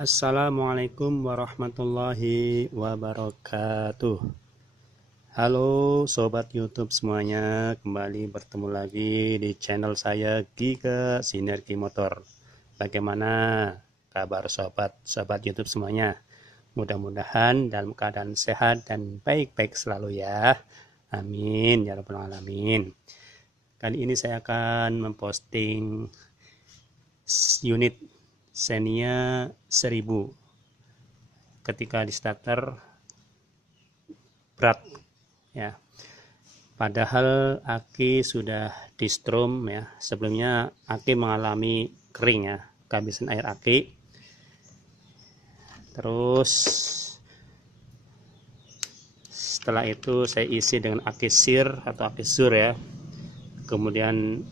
Assalamualaikum warahmatullahi wabarakatuh. Halo sobat YouTube semuanya, kembali bertemu lagi di channel saya Giga Sinergi Motor. Bagaimana kabar sobat YouTube semuanya? Mudah-mudahan dalam keadaan sehat dan baik-baik selalu ya. Amin ya rabbal alamin. Kali ini saya akan memposting unit Xenia 1000 ketika di starter berat ya, padahal aki sudah di strom ya. Sebelumnya aki mengalami kering ya, kehabisan air aki. Terus setelah itu saya isi dengan aki sir atau aki sur ya, kemudian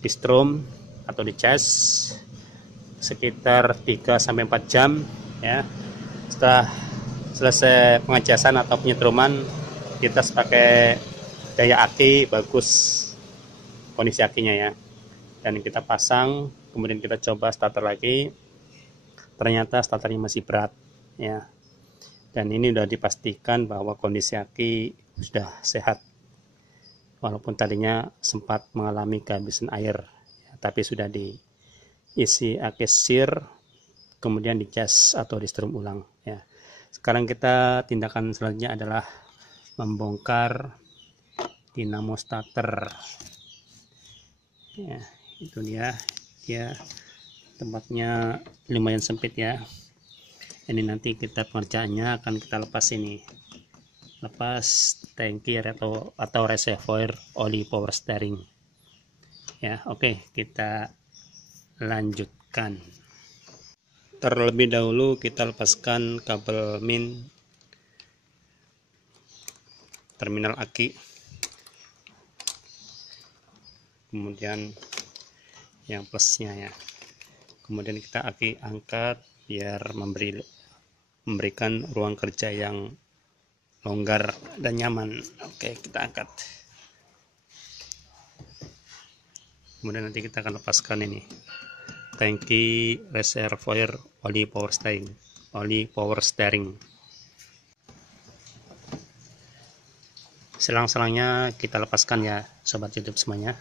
di strom atau di cas sekitar 3-4 jam ya. Setelah selesai pengecasan atau penyetruman, kita pakai daya aki bagus kondisi akinya ya, dan kita pasang. Kemudian kita coba starter lagi, ternyata starternya masih berat ya, dan ini sudah dipastikan bahwa kondisi aki sudah sehat, walaupun tadinya sempat mengalami kehabisan air ya, tapi sudah diisi aki sir, kemudian dicas atau di strom ulang ya. Sekarang kita tindakan selanjutnya adalah membongkar dinamo starter ya. Itu dia tempatnya lumayan sempit ya. Ini nanti kita pengerjaannya akan kita lepas ini, lepas tangki atau reservoir oli power steering ya. Oke, kita lanjutkan. Terlebih dahulu kita lepaskan kabel min terminal aki, kemudian yang plusnya ya. Kemudian kita aki angkat biar memberikan ruang kerja yang longgar dan nyaman. Oke, kita angkat. Kemudian nanti kita akan lepaskan ini tangki reservoir oli power steering. Selang-selangnya kita lepaskan ya sobat YouTube semuanya.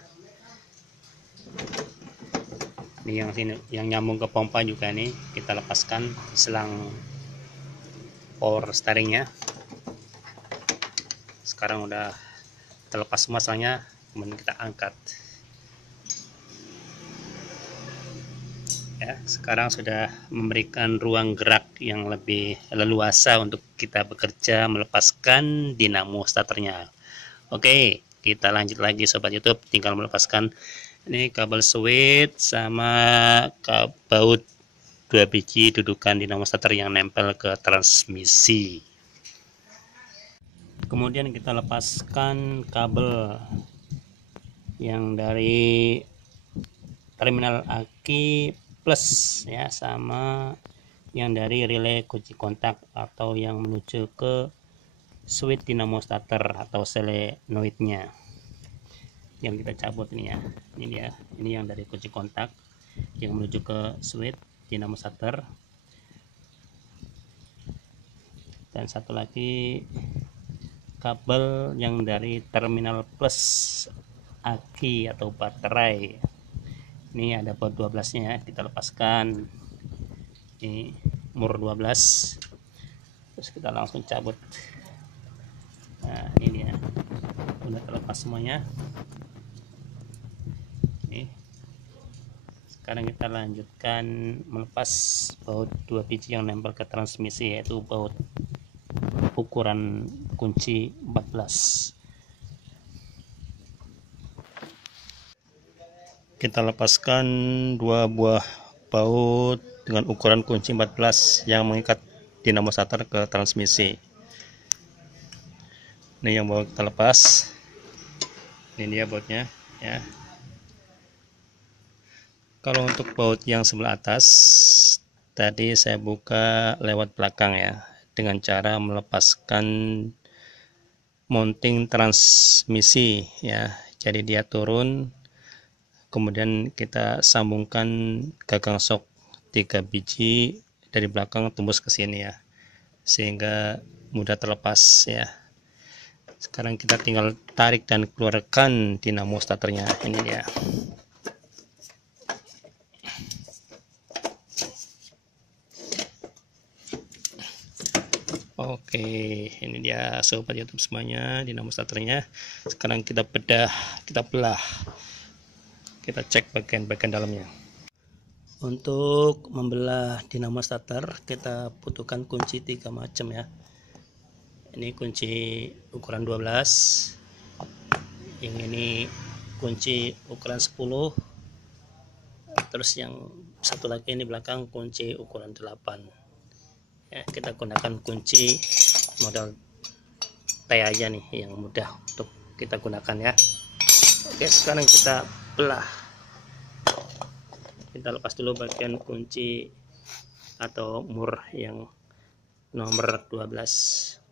Ini yang sini yang nyambung ke pompa juga, nih kita lepaskan selang power steeringnya. Sekarang udah terlepas semua selangnya, kemudian kita angkat ya. Sekarang sudah memberikan ruang gerak yang lebih leluasa untuk kita bekerja melepaskan dinamo starternya. Oke, kita lanjut lagi sobat YouTube, tinggal melepaskan ini kabel switch sama baut 2 biji dudukan dinamo starter yang nempel ke transmisi. Kemudian kita lepaskan kabel yang dari terminal aki plus ya, sama yang dari relay kunci kontak atau yang menuju ke switch dinamo starter atau solenoidnya yang kita cabut ini ya. Ini dia, ini yang dari kunci kontak yang menuju ke switch dinamo starter, dan satu lagi kabel yang dari terminal plus aki atau baterai. Ini ada baut 12 nya ya, kita lepaskan ini mur 12, terus kita langsung cabut. Nah, ini dia udah terlepas semuanya. Nih, sekarang kita lanjutkan melepas baut 2 biji yang nempel ke transmisi, yaitu baut ukuran kunci 14. Kita lepaskan 2 buah baut dengan ukuran kunci 14 yang mengikat dinamo starter ke transmisi. Ini yang baru kita lepas. Ini dia bautnya ya. Kalau untuk baut yang sebelah atas tadi saya buka lewat belakang ya, dengan cara melepaskan mounting transmisi ya. Jadi dia turun, kemudian kita sambungkan gagang shock 3 biji dari belakang tembus ke sini ya, sehingga mudah terlepas ya. Sekarang kita tinggal tarik dan keluarkan dinamo starternya. Ini dia. Oke, ini dia sobat YouTube semuanya, dinamo starternya. Sekarang kita bedah, kita belah, kita cek bagian-bagian dalamnya. Untuk membelah dinamo starter kita butuhkan kunci 3 macam ya. Ini kunci ukuran 12, yang ini kunci ukuran 10, terus yang satu lagi ini belakang kunci ukuran 8 ya. Kita gunakan kunci model T aja nih, yang mudah untuk kita gunakan ya. Oke, sekarang kita belah. Kita lepas dulu bagian kunci atau mur yang nomor 12.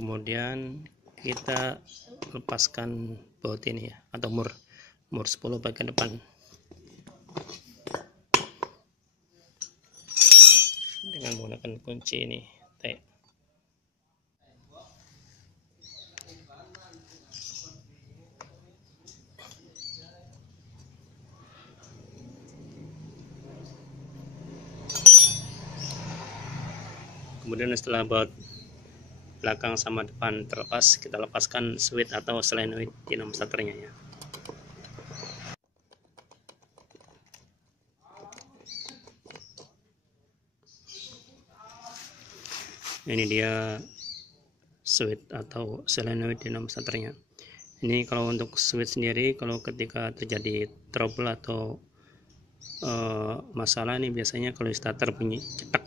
Kemudian kita lepaskan baut ini ya, atau mur 10 bagian depan dengan menggunakan kunci ini T. Kemudian setelah baut belakang sama depan terlepas, kita lepaskan switch atau solenoid dinamo starternya ya. Ini dia switch atau solenoid dinamo starternya. Ini kalau untuk switch sendiri, kalau ketika terjadi trouble atau masalah, ini biasanya kalau starter bunyi cetak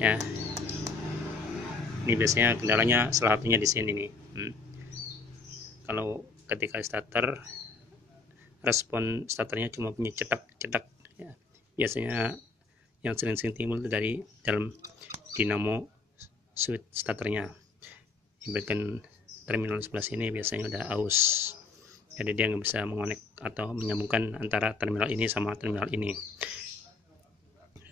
ya. Ini biasanya kendalanya salah satunya di sini nih. Kalau ketika starter, respon starternya cuma punya cetak ya. Biasanya yang sering timbul dari dalam dinamo switch starternya. Di bagian terminal sebelah sini biasanya udah aus, jadi dia nggak bisa mengonek atau menyambungkan antara terminal ini sama terminal ini.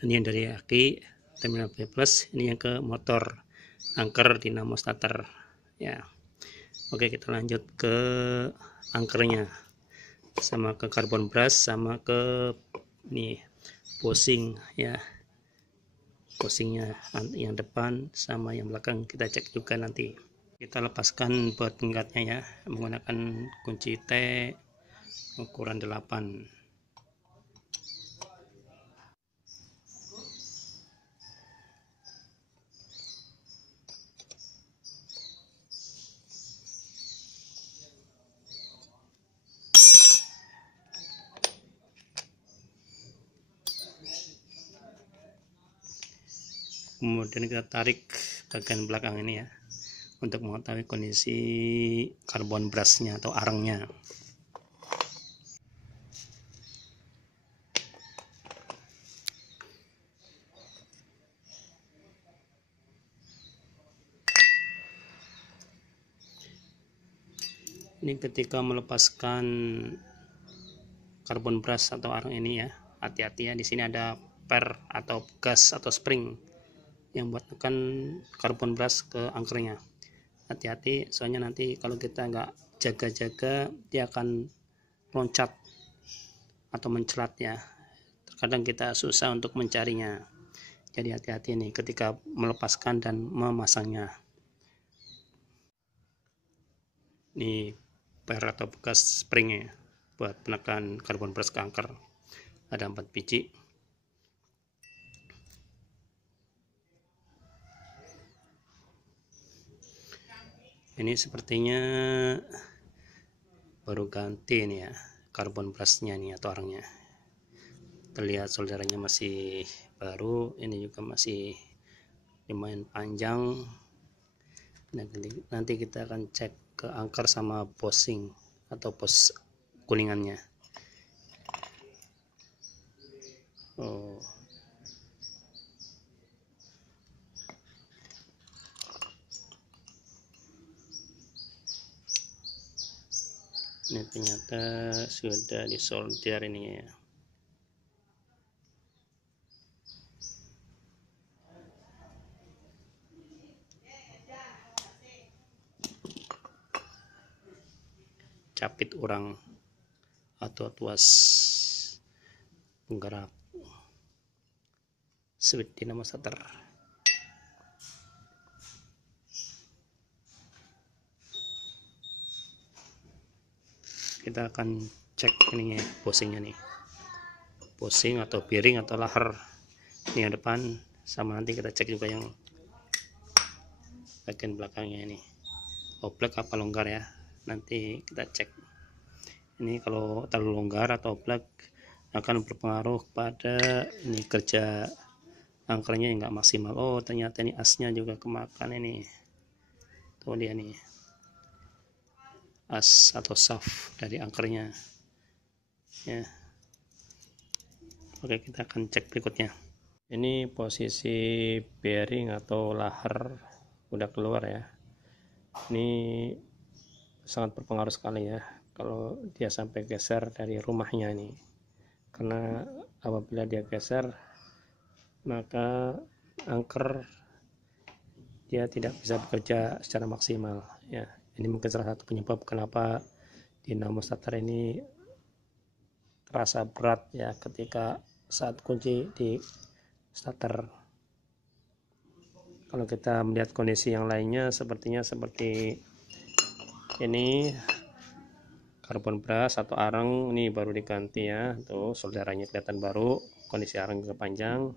Ini yang dari aki terminal B+, ini yang ke motor angker dinamo starter ya. Oke, kita lanjut ke angkernya, sama ke karbon brush, sama ke nih posing ya. Posingnya yang depan sama yang belakang kita cek juga nanti. Kita lepaskan baut pengikatnya ya, menggunakan kunci T ukuran 8. Kemudian kita tarik bagian belakang ini ya, untuk mengetahui kondisi karbon brushnya atau arangnya. Ini ketika melepaskan karbon brush atau arang ini ya, hati-hati ya, di sini ada per atau gas atau spring yang buat tekan karbon brush ke angkernya. Hati-hati, soalnya nanti kalau kita nggak jaga-jaga, dia akan loncat atau mencelat ya. Terkadang kita susah untuk mencarinya. Jadi hati-hati nih ketika melepaskan dan memasangnya. Ini per atau bekas springnya buat penekan karbon brush ke angker. Ada 4 biji. Ini sepertinya baru ganti nih ya, karbon brushnya nih atau arangnya. Terlihat solderannya masih baru, ini juga masih lumayan panjang. Nanti kita akan cek ke angker sama posing atau pos kuningannya. Ini ternyata sudah disolder ini ya. Capit orang atau tuas penggerak switch dinamo starter. Kita akan cek ininya, posingnya nih, posing atau bearing atau lahar ini yang depan, sama nanti kita cek juga yang bagian belakangnya ini oblak apa longgar ya, nanti kita cek. Ini kalau terlalu longgar atau oblak akan berpengaruh pada ini kerja angkernya yang nggak maksimal. Oh ternyata ini asnya juga kemakan ini, tuh dia nih as atau shaft dari angkernya ya. Oke, kita akan cek berikutnya. Ini posisi bearing atau lahar udah keluar ya. Ini sangat berpengaruh sekali ya kalau dia sampai geser dari rumahnya ini, karena apabila dia geser maka angker dia tidak bisa bekerja secara maksimal ya. Ini mungkin salah satu penyebab kenapa dinamo starter ini terasa berat ya ketika saat kunci di starter. Kalau kita melihat kondisi yang lainnya sepertinya seperti ini, karbon brush atau arang ini baru diganti ya, tuh solderannya kelihatan baru, kondisi arang juga panjang.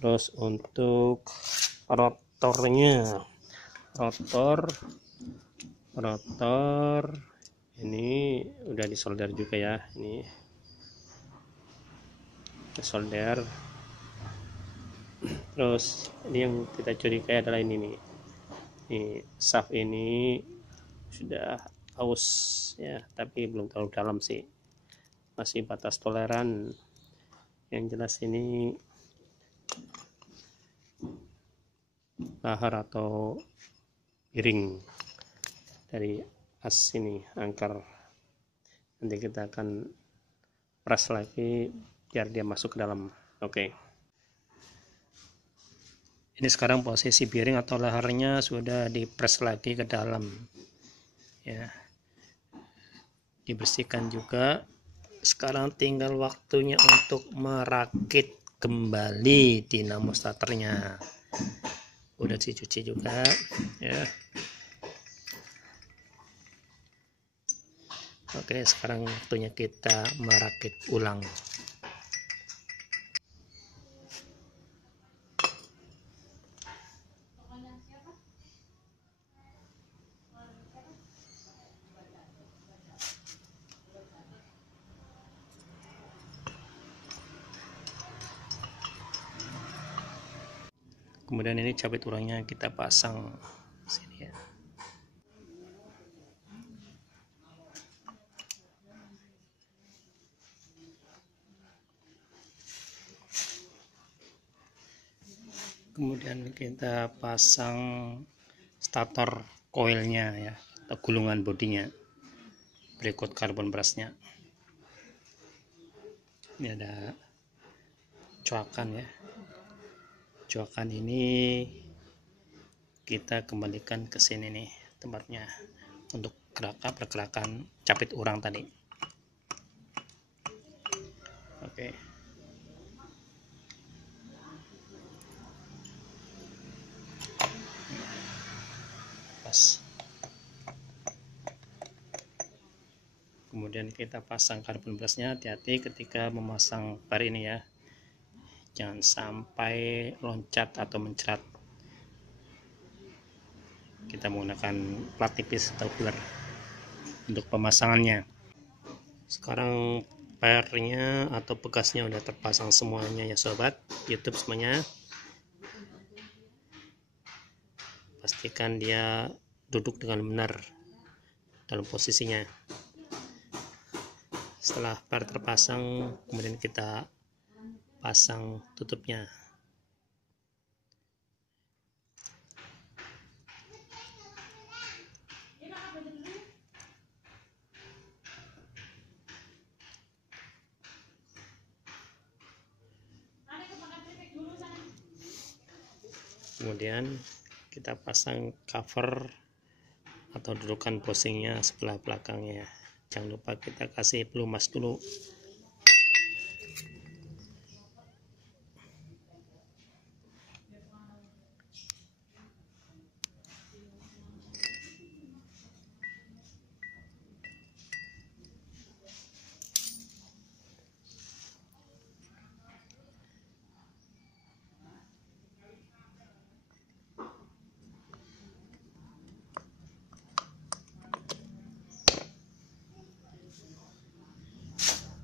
Terus untuk rotornya, rotor ini udah disolder juga ya, ini solder. Terus ini yang kita curigai adalah ini nih, shaft ini sudah aus ya, tapi belum terlalu dalam sih, masih batas toleran. Yang jelas ini lahar atau miring dari as ini angker, nanti kita akan press lagi biar dia masuk ke dalam. Oke. Ini sekarang posisi bearing atau laharnya sudah dipres lagi ke dalam ya, dibersihkan juga. Sekarang tinggal waktunya untuk merakit kembali dinamo starternya. Udah dicuci juga ya. Oke, sekarang waktunya kita merakit ulang. Kemudian ini capit ulangnya kita pasang sini ya. Kemudian kita pasang starter coilnya ya, atau gulungan bodinya, berikut karbon brushnya. Ini ada coakan ya, coakan ini kita kembalikan ke sini nih tempatnya untuk pergerakan capit urang tadi. Oke. Pas. Kemudian kita pasang karbon brushnya. Hati-hati ketika memasang bar ini ya, jangan sampai loncat atau mencerat. Kita menggunakan plat tipis atau filler untuk pemasangannya. Sekarang pairnya atau bekasnya udah terpasang semuanya ya sobat YouTube semuanya. Pastikan dia duduk dengan benar dalam posisinya. Setelah pair terpasang, kemudian kita pasang tutupnya. Kemudian kita pasang cover atau dudukan posingnya sebelah belakangnya. Jangan lupa kita kasih pelumas dulu.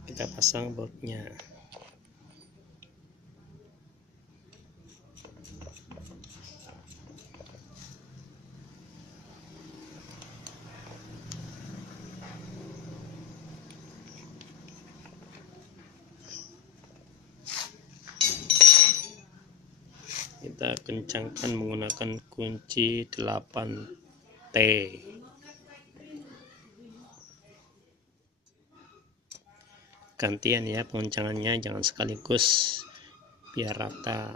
Kita pasang bautnya. Kita kencangkan menggunakan kunci 8T. Gantian ya pengencangannya, jangan sekaligus, biar rata.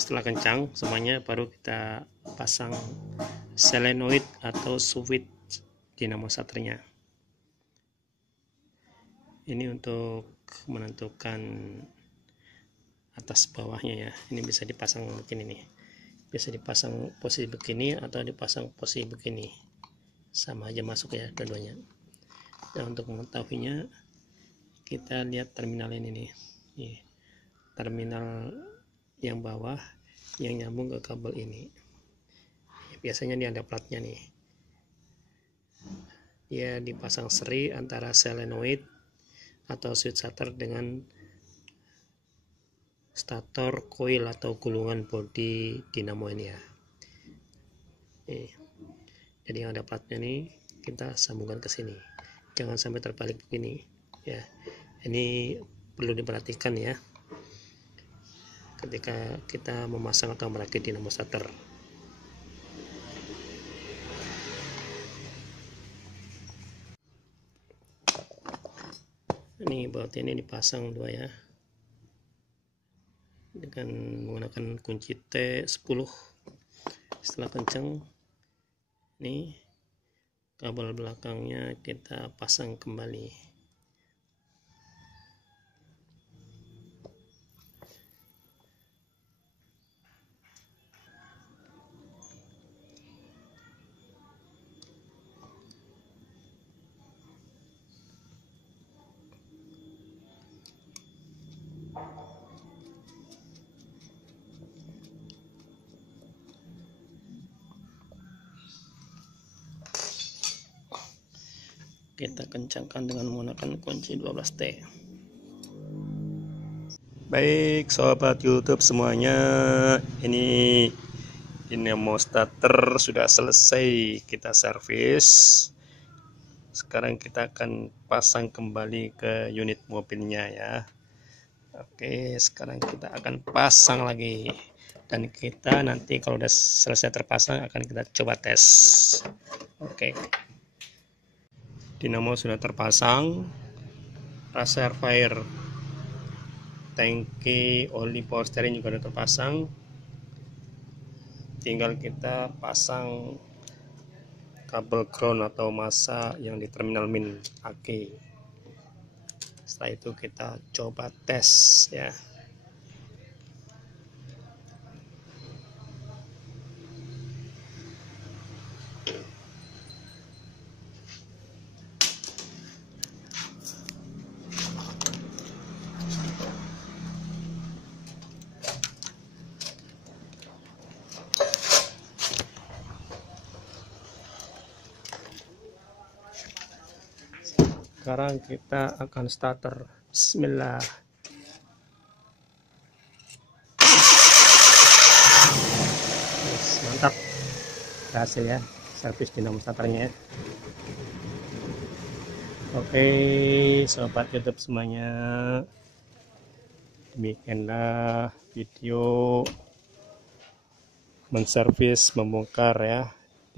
Setelah kencang semuanya, baru kita pasang solenoid atau switch dinamo starternya. Ini untuk menentukan atas bawahnya ya. Ini bisa dipasang begini nih, bisa dipasang posisi begini atau dipasang posisi begini, sama aja masuk ya dua-duanya. Nah, untuk mengetahuinya kita lihat terminal ini nih. Terminal yang bawah yang nyambung ke kabel ini. Biasanya ini ada platnya nih. Dia dipasang seri antara solenoid atau switch starter dengan stator coil atau gulungan bodi dinamo ini ya. Jadi yang ada platnya nih kita sambungkan ke sini. Jangan sampai terbalik begini ya. Ini perlu diperhatikan ya ketika kita memasang atau merakit dinamo starter. Ini baut ini dipasang dua ya, dengan menggunakan kunci T10. Setelah kencang, ini kabel belakangnya kita pasang kembali. Kita kencangkan dengan menggunakan kunci 12T. Baik sobat YouTube semuanya, ini dinamo starter sudah selesai kita servis. Sekarang kita akan pasang kembali ke unit mobilnya ya. Oke, sekarang kita akan pasang lagi, dan kita nanti kalau udah selesai terpasang akan kita coba tes. Oke, dinamo sudah terpasang, reservoir tangki oli power steering juga sudah terpasang. Tinggal kita pasang kabel ground atau masa yang di terminal min aki. Setelah itu kita coba tes ya. Sekarang kita akan starter. Bismillah. Yes, mantap, berhasil ya servis dinamo starternya. Oke sobat YouTube semuanya, demikianlah video menservis membongkar ya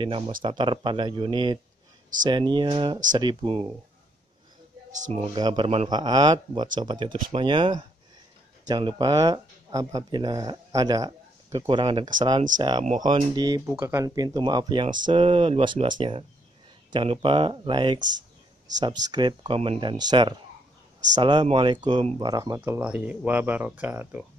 dinamo starter pada unit Xenia 1000. Semoga bermanfaat buat sobat YouTube semuanya. Jangan lupa apabila ada kekurangan dan kesalahan, saya mohon dibukakan pintu maaf yang seluas-luasnya. Jangan lupa like, subscribe, komen, dan share. Assalamualaikum warahmatullahi wabarakatuh.